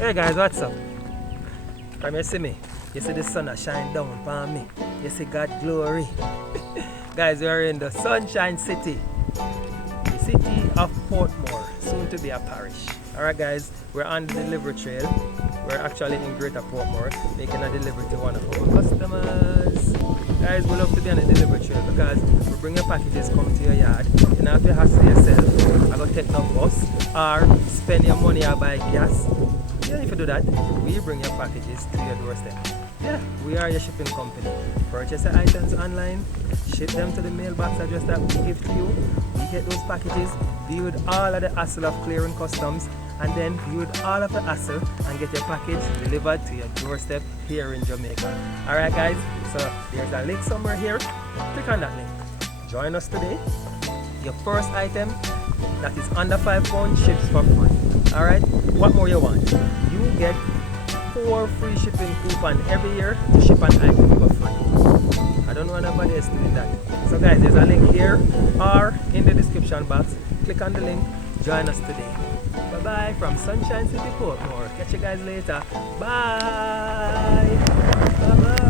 Hey guys, what's up? Come you see me. You see the sun a shine down upon me. You see God glory. Guys, we are in the Sunshine City. The city of Portmore, soon to be a parish. Alright guys, we're on the delivery trail. We're actually in Greater Portmore, making a delivery to one of our customers. Guys, we love to be on the delivery trail because we bring your packages come to your yard. You don't have to hassle yourself. I go take no bus or spend your money or buy gas. Yeah, if you do that, we bring your packages to your doorstep. Yeah, we are your shipping company. Purchase your items online, ship them to the mailbox address that we give to you. We get those packages, deal with all of the hassle of clearing customs, and then deal with all of the hassle and get your package delivered to your doorstep here in Jamaica. Alright guys, so there's a link somewhere here. Click on that link. Join us today. Your first item that is under £5 ships for free. Alright, what more you want? You get 4 free shipping coupons every year to ship an item for free. I don't know anybody else doing that. So guys, there's a link here or in the description box. Click on the link, join us today. Bye bye from Sunshine City, Portmore. Catch you guys later. Bye. Bye bye.